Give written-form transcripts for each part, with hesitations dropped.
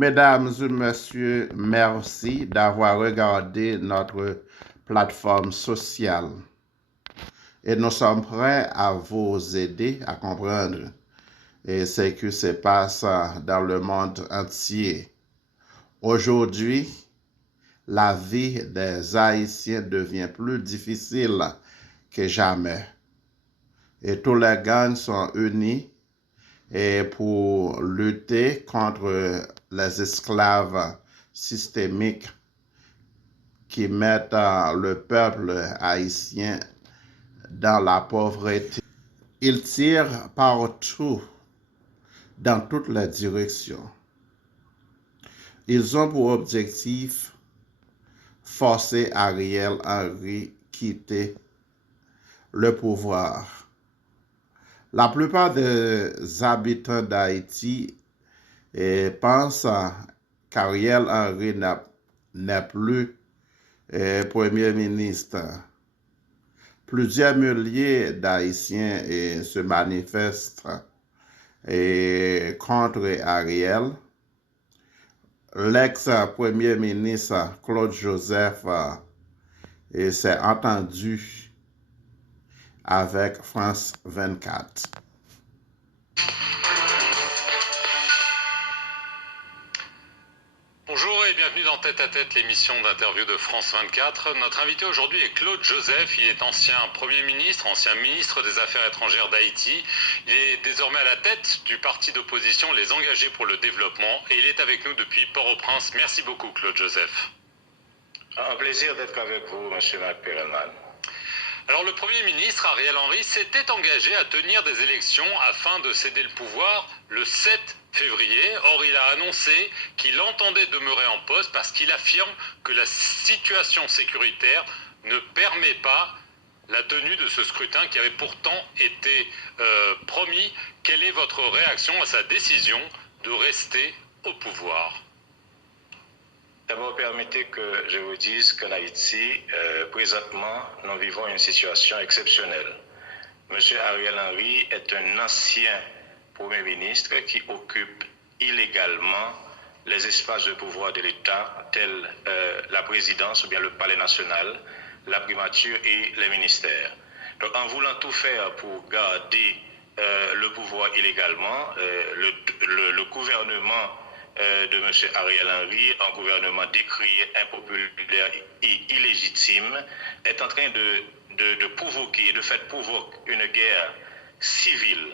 Mesdames et messieurs, merci d'avoir regardé notre plateforme sociale et nous sommes prêts à vous aider à comprendre ce qui se passe dans le monde entier. Aujourd'hui, la vie des Haïtiens devient plus difficile que jamais et tous les gangs sont unis et pour lutter contre les esclaves systémiques qui mettent le peuple haïtien dans la pauvreté. Ils tirent partout, dans toutes les directions. Ils ont pour objectif forcer Ariel Henry quitter le pouvoir. La plupart des habitants d'Haïti pensent qu'Ariel Henry n'est plus Premier ministre. Plusieurs milliers d'Haïtiens se manifestent contre Ariel. L'ex-premier ministre Claude Joseph s'est entendu avec France 24. Bonjour et bienvenue dans Tête à Tête, l'émission d'interview de France 24. Notre invité aujourd'hui est Claude Joseph. Il est ancien Premier ministre, ancien ministre des Affaires étrangères d'Haïti. Il est désormais à la tête du parti d'opposition Les Engagés pour le Développement et il est avec nous depuis Port-au-Prince. Merci beaucoup Claude Joseph. Un plaisir d'être avec vous, M. Marc Perelman. Alors le Premier ministre Ariel Henry s'était engagé à tenir des élections afin de céder le pouvoir le 7 février. Or, il a annoncé qu'il entendait demeurer en poste parce qu'il affirme que la situation sécuritaire ne permet pas la tenue de ce scrutin qui avait pourtant été promis. Quelle est votre réaction à sa décision de rester au pouvoir ? D'abord, permettez que je vous dise qu'en Haïti, présentement, nous vivons une situation exceptionnelle. M. Ariel Henry est un ancien Premier ministre qui occupe illégalement les espaces de pouvoir de l'État, tels la présidence ou bien le palais national, la primature et les ministères. Donc, en voulant tout faire pour garder le pouvoir illégalement, le gouvernement de M. Ariel Henry, un gouvernement décrié, impopulaire et illégitime, est en train de provoquer, de faire provoquer une guerre civile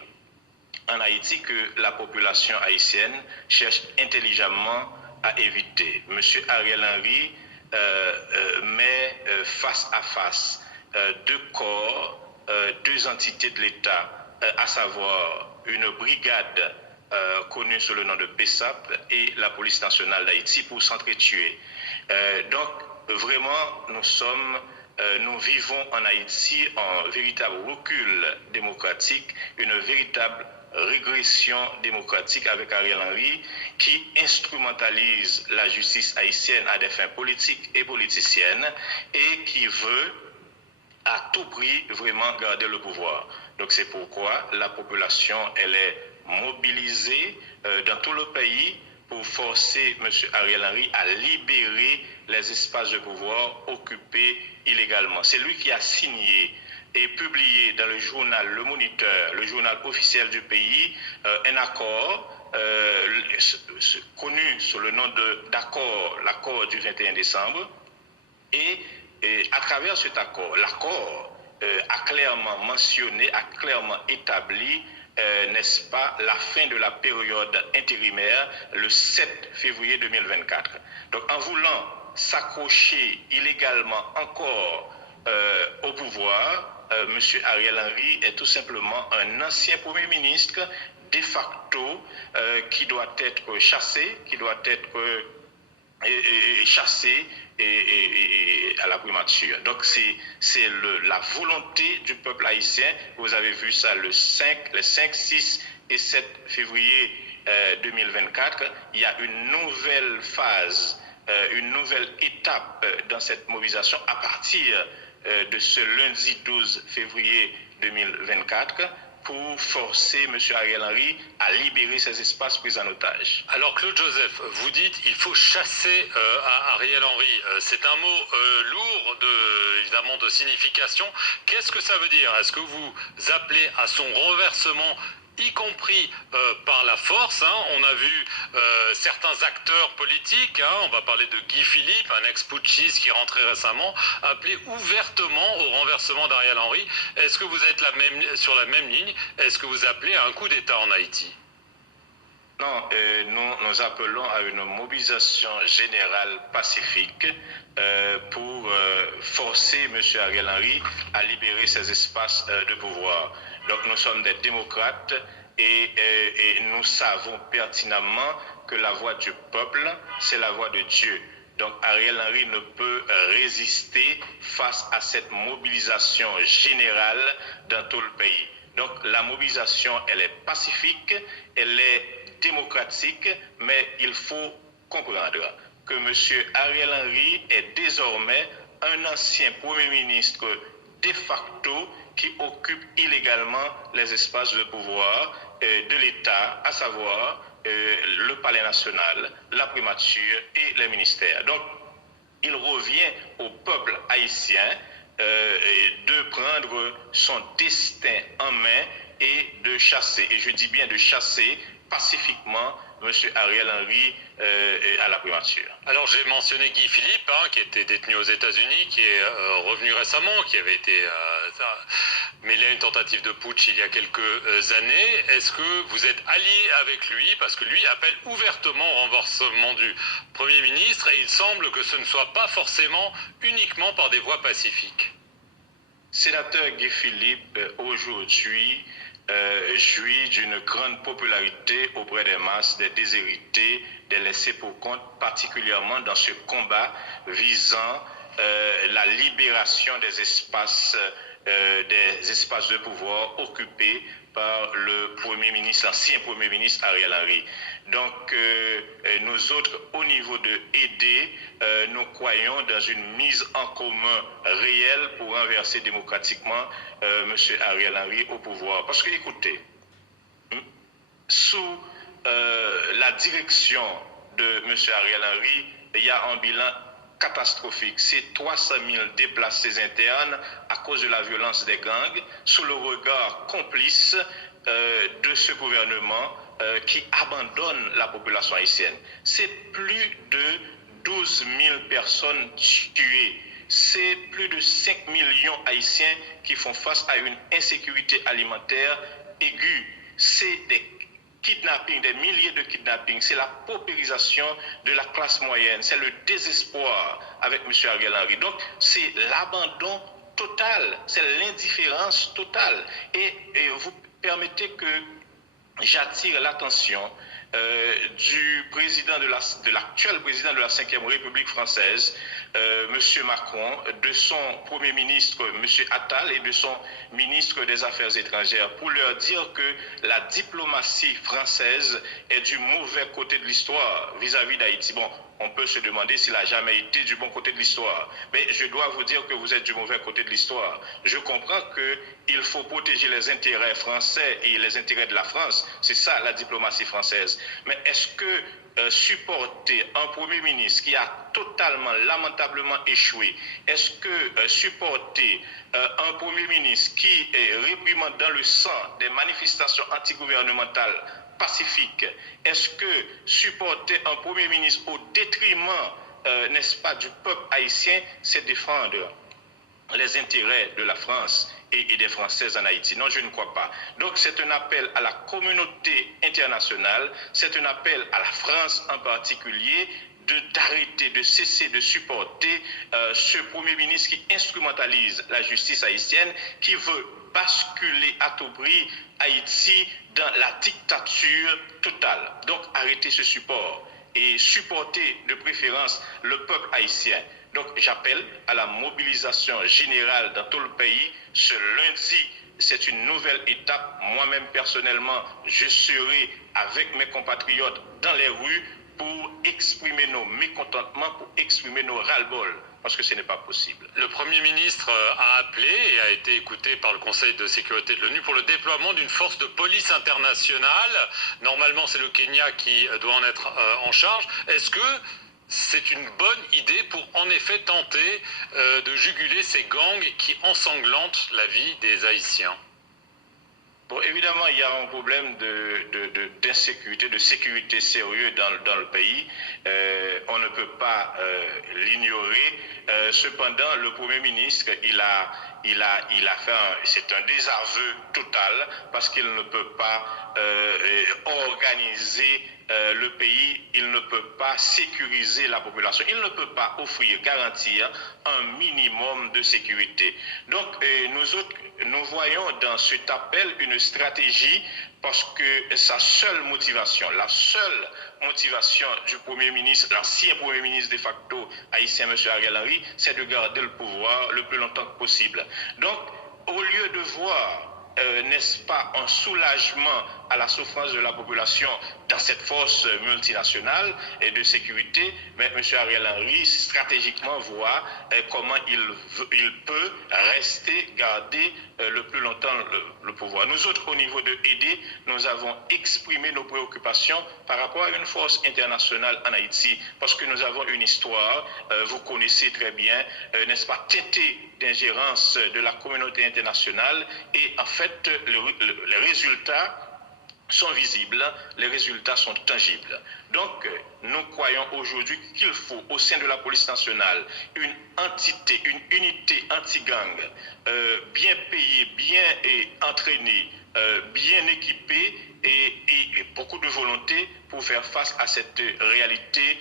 en Haïti que la population haïtienne cherche intelligemment à éviter. M. Ariel Henry met face à face deux corps, deux entités de l'État, à savoir une brigade connue sous le nom de BESAP et la police nationale d'Haïti pour s'entretuer. Donc, vraiment, nous vivons en Haïti un véritable recul démocratique, une véritable régression démocratique avec Ariel Henry qui instrumentalise la justice haïtienne à des fins politiques et politiciennes et qui veut à tout prix vraiment garder le pouvoir. Donc c'est pourquoi la population elle est mobilisée dans tout le pays pour forcer M. Ariel Henry à libérer les espaces de pouvoir occupés illégalement. C'est lui qui a signé et publié dans le journal Le Moniteur, le journal officiel du pays, un accord connu sous le nom d'accord, l'accord du 21 décembre. Et à travers cet accord, l'accord a clairement mentionné, a clairement établi, n'est-ce pas, la fin de la période intérimaire le 7 février 2024. Donc en voulant s'accrocher illégalement encore au pouvoir, M. Ariel Henry est tout simplement un ancien Premier ministre de facto qui doit être chassé, qui doit être chassé à la primature. Donc c'est la volonté du peuple haïtien. Vous avez vu ça le 5, 6 et 7 février 2024. Il y a une nouvelle phase, une nouvelle étape dans cette mobilisation à partir de ce lundi 12 février 2024 pour forcer M. Ariel Henry à libérer ces espaces pris en otage. Alors Claude Joseph, vous dites il faut chasser Ariel Henry. C'est un mot lourd évidemment de signification. Qu'est-ce que ça veut dire? Est-ce que vous appelez à son renversement, y compris par la force, hein? On a vu certains acteurs politiques, hein? On va parler de Guy Philippe, un ex-putschiste qui est rentré récemment, appeler ouvertement au renversement d'Ariel Henry. Est-ce que vous êtes sur la même ligne? Est-ce que vous appelez à un coup d'État en Haïti? Non, nous appelons à une mobilisation générale pacifique pour forcer M. Ariel Henry à libérer ses espaces de pouvoir. Donc nous sommes des démocrates et nous savons pertinemment que la voix du peuple, c'est la voix de Dieu. Donc Ariel Henry ne peut résister face à cette mobilisation générale dans tout le pays. Donc la mobilisation, elle est pacifique, elle est démocratique, mais il faut comprendre que M. Ariel Henry est désormais un ancien Premier ministre de facto qui occupe illégalement les espaces de pouvoir de l'État, à savoir le Palais national, la primature et les ministères. Donc, il revient au peuple haïtien de prendre son destin en main et de chasser, et je dis bien de chasser pacifiquement M. Ariel Henry à la primature. Alors j'ai mentionné Guy Philippe, hein, qui était détenu aux États-Unis, qui est revenu récemment, qui avait été mêlé à une tentative de putsch il y a quelques années. Est-ce que vous êtes allié avec lui? Parce que lui appelle ouvertement au renversement du Premier ministre et il semble que ce ne soit pas forcément uniquement par des voies pacifiques. Sénateur Guy Philippe, aujourd'hui, jouit d'une grande popularité auprès des masses, des déshérités, des laissés pour compte, particulièrement dans ce combat visant la libération des espaces de pouvoir occupés par le Premier ministre, l'ancien Premier ministre Ariel Henry. Donc, nous autres, au niveau de aider, nous croyons dans une mise en commun réelle pour renverser démocratiquement M. Ariel Henry au pouvoir. Parce que, écoutez, sous la direction de M. Ariel Henry, il y a un bilan catastrophique. C'est 300 000 déplacés internes à cause de la violence des gangs, sous le regard complice de ce gouvernement qui abandonne la population haïtienne. C'est plus de 12 000 personnes tuées. C'est plus de 5 millions haïtiens qui font face à une insécurité alimentaire aiguë. C'est des kidnappings, des milliers de kidnappings, c'est la paupérisation de la classe moyenne, c'est le désespoir avec M. Ariel Henry. Donc, c'est l'abandon total, c'est l'indifférence totale. Et vous permettez que j'attire l'attention du président de l'actuel président de la 5e République française, M. Macron, de son Premier ministre, M. Attal, et de son ministre des Affaires étrangères, pour leur dire que la diplomatie française est du mauvais côté de l'histoire vis-à-vis d'Haïti. Bon, on peut se demander s'il n'a jamais été du bon côté de l'histoire. Mais je dois vous dire que vous êtes du mauvais côté de l'histoire. Je comprends qu'il faut protéger les intérêts français et les intérêts de la France. C'est ça la diplomatie française. Mais est-ce que supporter un Premier ministre qui a totalement, lamentablement échoué, est-ce que supporter un Premier ministre qui réprimande dans le sang des manifestations antigouvernementales pacifique, est-ce que supporter un Premier ministre au détriment, n'est-ce pas, du peuple haïtien, c'est défendre les intérêts de la France et des Français en Haïti? Non, je ne crois pas. Donc c'est un appel à la communauté internationale, c'est un appel à la France en particulier, d'arrêter, de cesser de supporter ce Premier ministre qui instrumentalise la justice haïtienne, qui veut basculer à tout prix Haïti dans la dictature totale. Donc arrêtez ce support et supporter de préférence le peuple haïtien. Donc j'appelle à la mobilisation générale dans tout le pays. Ce lundi, c'est une nouvelle étape. Moi-même personnellement, je serai avec mes compatriotes dans les rues pour exprimer nos mécontentements, pour exprimer nos ras-le-bol, parce que ce n'est pas possible. Le Premier ministre a appelé et a été écouté par le Conseil de sécurité de l'ONU pour le déploiement d'une force de police internationale. Normalement, c'est le Kenya qui doit en être en charge. Est-ce que c'est une bonne idée pour en effet tenter de juguler ces gangs qui ensanglantent la vie des Haïtiens? Bon, évidemment, il y a un problème d'insécurité, de sécurité sérieux dans le pays. On ne peut pas l'ignorer. Cependant, le Premier ministre, il a fait c'est un désaveu total parce qu'il ne peut pas organiser le pays, il ne peut pas sécuriser la population, il ne peut pas offrir, garantir un minimum de sécurité. Donc, nous autres, nous voyons dans cet appel une stratégie parce que sa seule motivation, la seule motivation du Premier ministre, l'ancien Premier ministre de facto haïtien, M. Ariel Henry, c'est de garder le pouvoir le plus longtemps que possible. Donc, au lieu de voir n'est-ce pas, un soulagement à la souffrance de la population dans cette force multinationale et de sécurité, mais M. Ariel Henry stratégiquement voit comment il peut rester, garder le plus longtemps le pouvoir. Nous autres, au niveau de ED, nous avons exprimé nos préoccupations par rapport à une force internationale en Haïti, parce que nous avons une histoire, vous connaissez très bien, n'est-ce pas, teintée d'ingérence de la communauté internationale, et en fait, les résultats sont visibles, les résultats sont tangibles. Donc, nous croyons aujourd'hui qu'il faut, au sein de la police nationale, une entité, une unité anti-gang, bien payée, bien entraînée, bien équipée et beaucoup de volonté pour faire face à cette réalité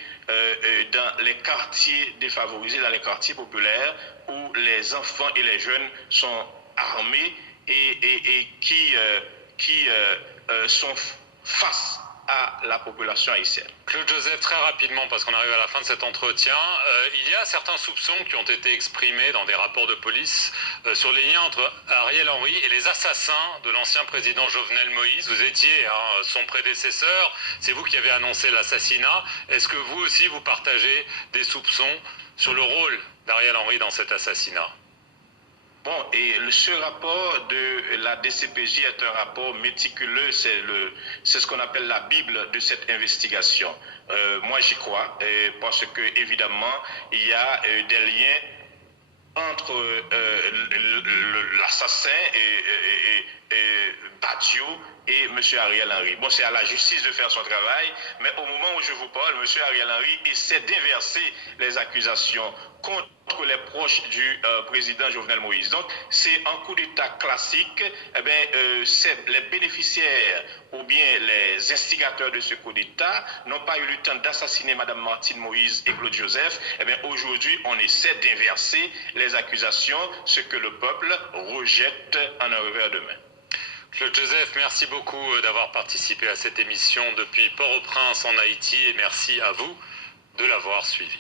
dans les quartiers défavorisés, dans les quartiers populaires où les enfants et les jeunes sont armés et qui sont face à la population haïtienne. Claude Joseph, très rapidement, parce qu'on arrive à la fin de cet entretien, il y a certains soupçons qui ont été exprimés dans des rapports de police sur les liens entre Ariel Henry et les assassins de l'ancien président Jovenel Moïse. Vous étiez son prédécesseur, c'est vous qui avez annoncé l'assassinat. Est-ce que vous aussi, vous partagez des soupçons sur le rôle d'Ariel Henry dans cet assassinat? Bon, et ce rapport de la DCPJ est un rapport méticuleux, c'est ce qu'on appelle la Bible de cette investigation. Moi, j'y crois, parce que évidemment, il y a des liens entre l'assassin et Badio et M. Ariel Henry. Bon, c'est à la justice de faire son travail, mais au moment où je vous parle, M. Ariel Henry essaie d'inverser les accusations contre les proches du président Jovenel Moïse. Donc, c'est un coup d'État classique. Eh bien, les bénéficiaires ou bien les instigateurs de ce coup d'État n'ont pas eu le temps d'assassiner Mme Martine Moïse et Claude Joseph. Eh bien, aujourd'hui, on essaie d'inverser les accusations, ce que le peuple rejette en un revers de main. Claude Joseph, merci beaucoup d'avoir participé à cette émission depuis Port-au-Prince en Haïti et merci à vous de l'avoir suivi.